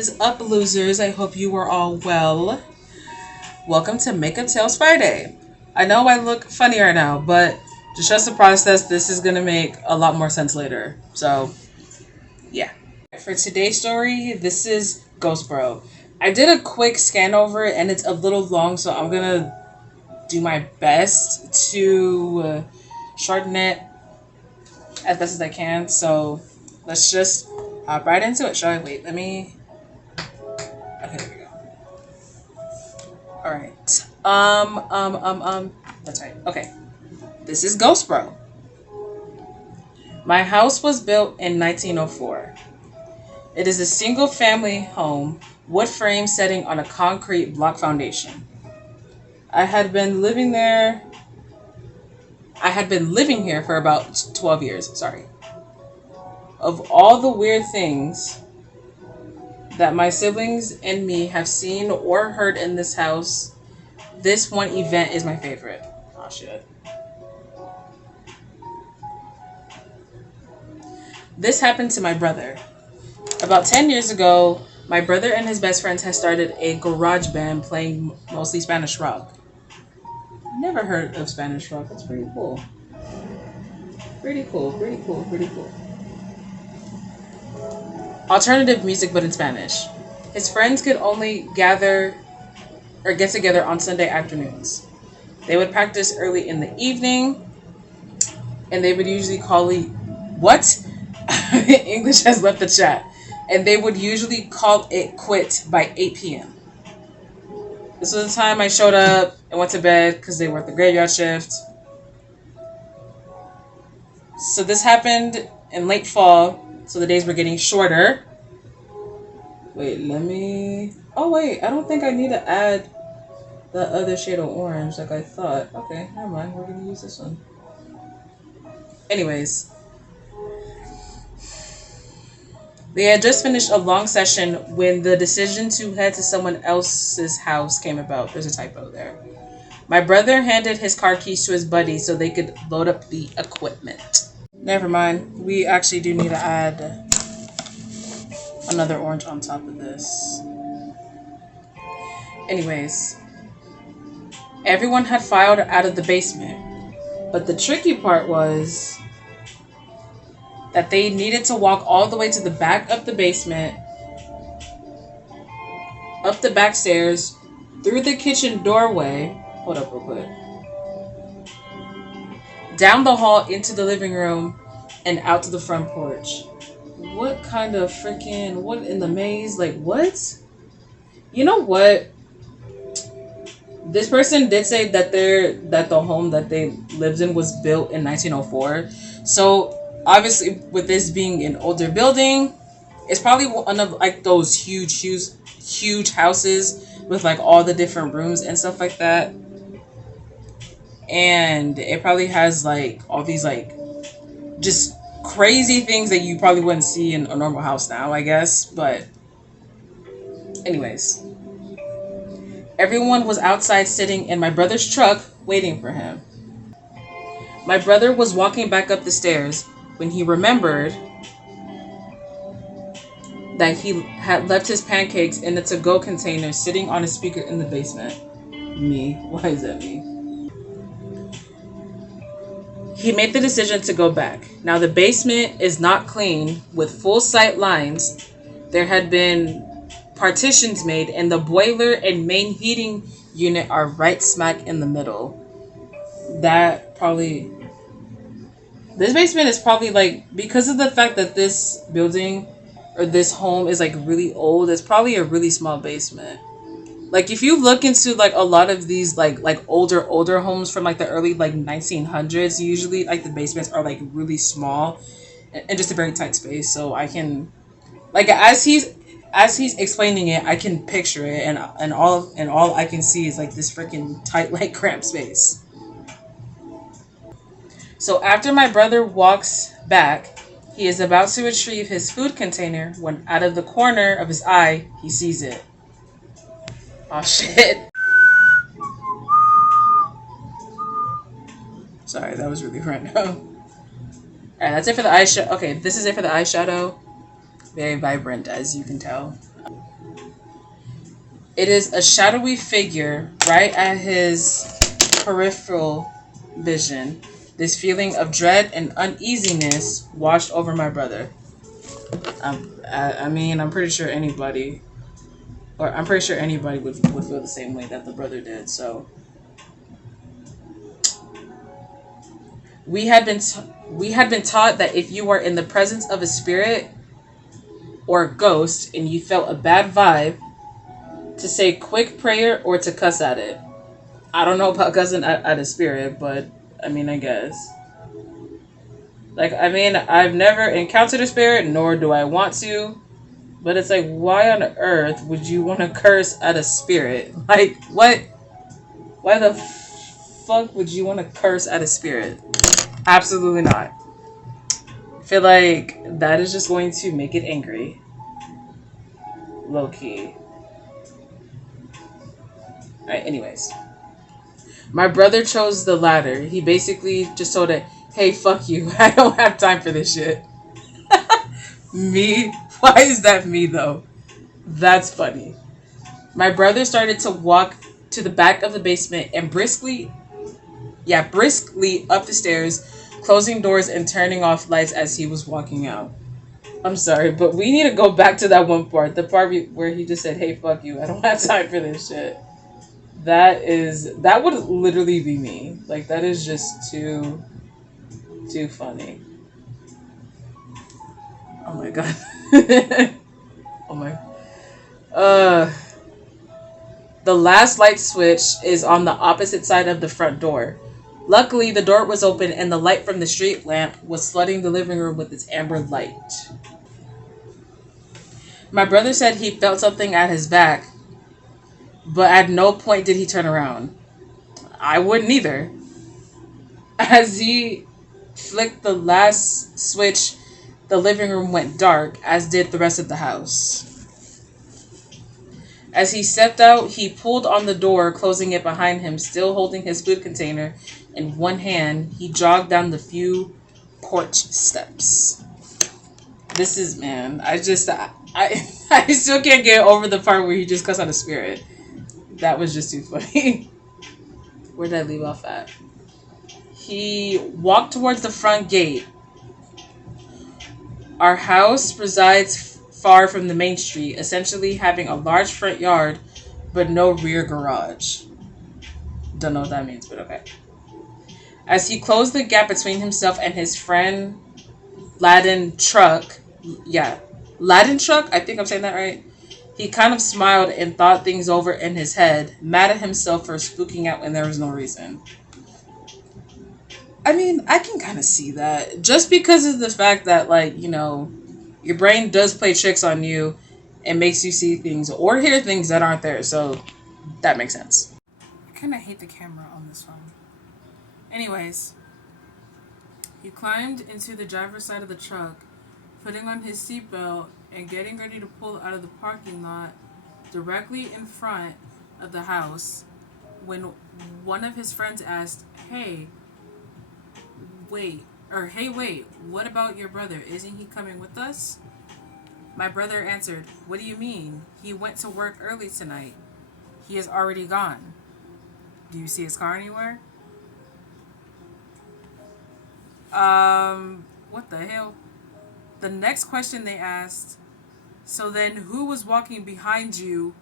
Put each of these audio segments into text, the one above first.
Is up, losers? I hope you are all well. Welcome to Makeup Tales Friday. I know I look funny right now, but just trust the process. This is gonna make a lot more sense later. So, yeah. For today's story, this is Ghost Bro. I did a quick scan over it, and it's a little long, so I'm gonna do my best to shorten it as best as I can. So, let's just hop right into it, shall we? Wait, let me. Okay, there we go. All right. That's right. Okay. This is Ghost Bro. My house was built in 1904. It is a single-family home, wood frame setting on a concrete block foundation. I had been living here for about 12 years. Sorry. Of all the weird things that my siblings and me have seen or heard in this house, this one event is my favorite. Oh shit. This happened to my brother. About 10 years ago, my brother and his best friends had started a garage band playing mostly Spanish rock. Never heard of Spanish rock. That's pretty cool. Pretty cool. Alternative music, but in Spanish. His friends could only get together on Sunday afternoons. They would practice early in the evening, and they would usually call it what? English has left the chat. And they would usually call it quit by 8 p.m. This was the time I showed up and went to bed because they worked the graveyard shift. So this happened in late fall, so the days were getting shorter. Wait, oh wait, I don't think I need to add the other shade of orange like I thought. Okay, never mind, we're gonna use this one. Anyways. They had just finished a long session when the decision to head to someone else's house came about. There's a typo there. My brother handed his car keys to his buddy so they could load up the equipment. Never mind. We actually do need to add another orange on top of this. Anyways, everyone had filed out of the basement. But the tricky part was that they needed to walk all the way to the back of the basement, up the back stairs, through the kitchen doorway. Hold up real quick. Down the hall into the living room and out to the front porch. What kind of freaking, what in the maze? Like, what? You know what? This person did say that the home that they lived in was built in 1904. So obviously, with this being an older building, it's probably one of like those huge houses with like all the different rooms and stuff like that. And it probably has like all these like just crazy things that you probably wouldn't see in a normal house now, I guess. But anyways, everyone was outside sitting in my brother's truck waiting for him. My brother was walking back up the stairs when he remembered that he had left his pancakes in a to-go container sitting on a speaker in the basement. Me? Why is that me? He made the decision to go back. Now the basement is not clean with full sight lines. There had been partitions made and the boiler and main heating unit are right smack in the middle. This basement is probably like, because of the fact that this building or this home is like really old, it's probably a really small basement. Like if you look into like a lot of these like older homes from like the early like 1900s, usually like the basements are like really small and just a very tight space. So I can, like, as he's explaining it, I can picture it, and all I can see is like this freaking tight, like cramped space. So after my brother walks back, he is about to retrieve his food container when out of the corner of his eye, he sees it. Oh shit. Sorry, that was really random. Alright, that's it for the eyeshadow. Okay, this is it for the eyeshadow. Very vibrant, as you can tell. It is a shadowy figure right at his peripheral vision. This feeling of dread and uneasiness washed over my brother. I mean, I'm pretty sure anybody would feel the same way that the brother did. So we had been we had been taught that if you were in the presence of a spirit or a ghost and you felt a bad vibe, to say quick prayer or to cuss at it. I don't know about cussing at a spirit, but I mean, I guess. Like, I mean, I've never encountered a spirit, nor do I want to. But it's like, why on earth would you want to curse at a spirit? Like, what? Why the fuck would you want to curse at a spirit? Absolutely not. I feel like that is just going to make it angry. Low key. Alright, anyways. My brother chose the latter. He basically just told it, hey, fuck you. I don't have time for this shit. Me? Why is that me, though? That's funny. My brother started to walk to the back of the basement and briskly up the stairs, closing doors and turning off lights as he was walking out. I'm sorry, but we need to go back to that one part. The part where he just said, hey, fuck you. I don't have time for this shit. That would literally be me. Like, that is just too funny. Oh my god. Oh my. The last light switch is on the opposite side of the front door. Luckily, the door was open and the light from the street lamp was flooding the living room with its amber light. My brother said he felt something at his back, but at no point did he turn around. I wouldn't either. As he flicked the last switch, the living room went dark, as did the rest of the house. As he stepped out, he pulled on the door, closing it behind him, still holding his food container in one hand. He jogged down the few porch steps. This is, man, I still can't get over the part where he just cussed out a spirit. That was just too funny. Where did I leave off at? He walked towards the front gate. Our house resides far from the main street, essentially having a large front yard, but no rear garage. Don't know what that means, but okay. As he closed the gap between himself and his friend Laden Truck, I think I'm saying that right. He kind of smiled and thought things over in his head, mad at himself for spooking out when there was no reason. I mean, I can kind of see that. Just because of the fact that, like, you know, your brain does play tricks on you and makes you see things or hear things that aren't there. So, that makes sense. I kind of hate the camera on this phone. Anyways, he climbed into the driver's side of the truck, putting on his seatbelt and getting ready to pull out of the parking lot directly in front of the house when one of his friends asked, hey, wait, what about your brother? Isn't he coming with us? My brother answered, what do you mean? He went to work early tonight. He is already gone. Do you see his car anywhere? What the hell? The next question they asked, so then who was walking behind you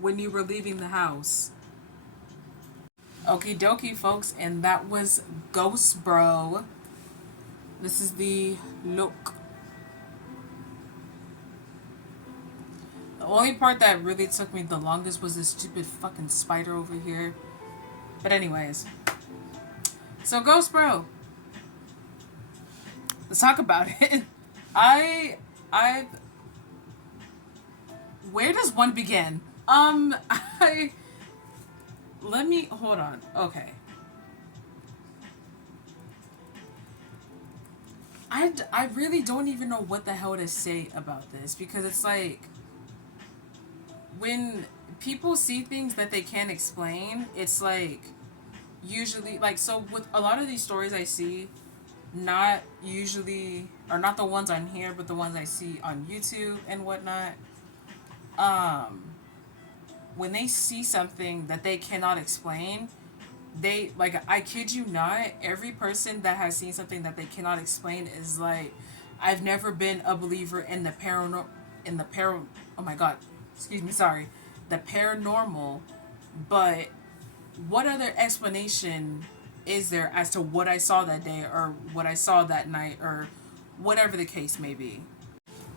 when you were leaving the house? Okie dokie, folks, and that was Ghost Bro. This is the look. The only part that really took me the longest was this stupid fucking spider over here. But anyways. So Ghost Bro. Let's talk about it. Where does one begin? Let me, hold on. Okay. I really don't even know what the hell to say about this, because it's like, when people see things that they can't explain, it's like, usually, like, so with a lot of these stories I see, not usually, or not the ones on here, but the ones I see on YouTube and whatnot, when they see something that they cannot explain, they like, I kid you not, every person that has seen something that they cannot explain is like, I've never been a believer in the paranormal, oh my god, excuse me, sorry, the paranormal, but what other explanation is there as to what I saw that day or what I saw that night or whatever the case may be?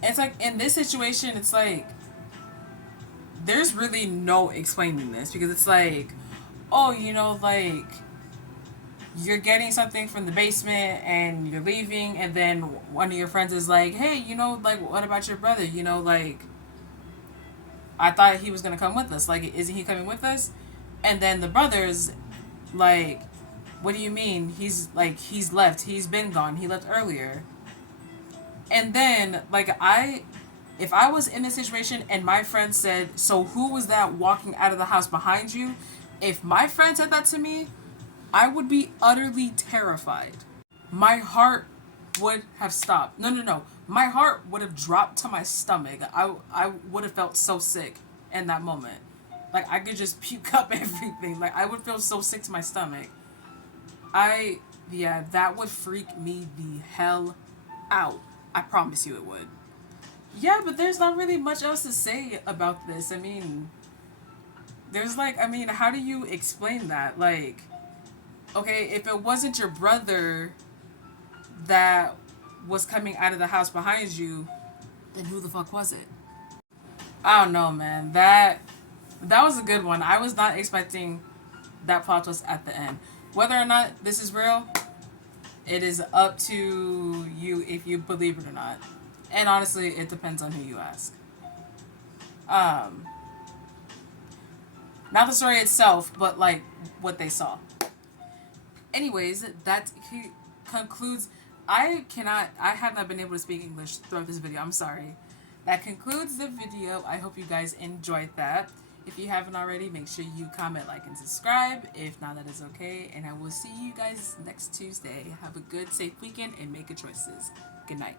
It's like in this situation, it's like there's really no explaining this, because it's like, oh, you know, like you're getting something from the basement and you're leaving, and then one of your friends is like, hey, you know, like, what about your brother? You know, like, I thought he was gonna come with us. Like, isn't he coming with us? And then the brothers, like, what do you mean? He's like, he's left. He's been gone. He left earlier. And then, like, if I was in this situation and my friend said, so who was that walking out of the house behind you? If my friend said that to me, I would be utterly terrified. My heart would have stopped. No. My heart would have dropped to my stomach. I would have felt so sick in that moment. Like, I could just puke up everything. Like, I would feel so sick to my stomach. Yeah, that would freak me the hell out. I promise you it would. Yeah, but there's not really much else to say about this. I mean, how do you explain that? Like, okay, if it wasn't your brother that was coming out of the house behind you, then who the fuck was it? I don't know, man. That was a good one. I was not expecting that plot twist at the end. Whether or not this is real, it is up to you if you believe it or not. And honestly, it depends on who you ask. Not the story itself, but like what they saw. Anyways, that concludes. I have not been able to speak English throughout this video. I'm sorry. That concludes the video. I hope you guys enjoyed that. If you haven't already, make sure you comment, like, and subscribe. If not, that is okay. And I will see you guys next Tuesday. Have a good, safe weekend and make good choices. Good night.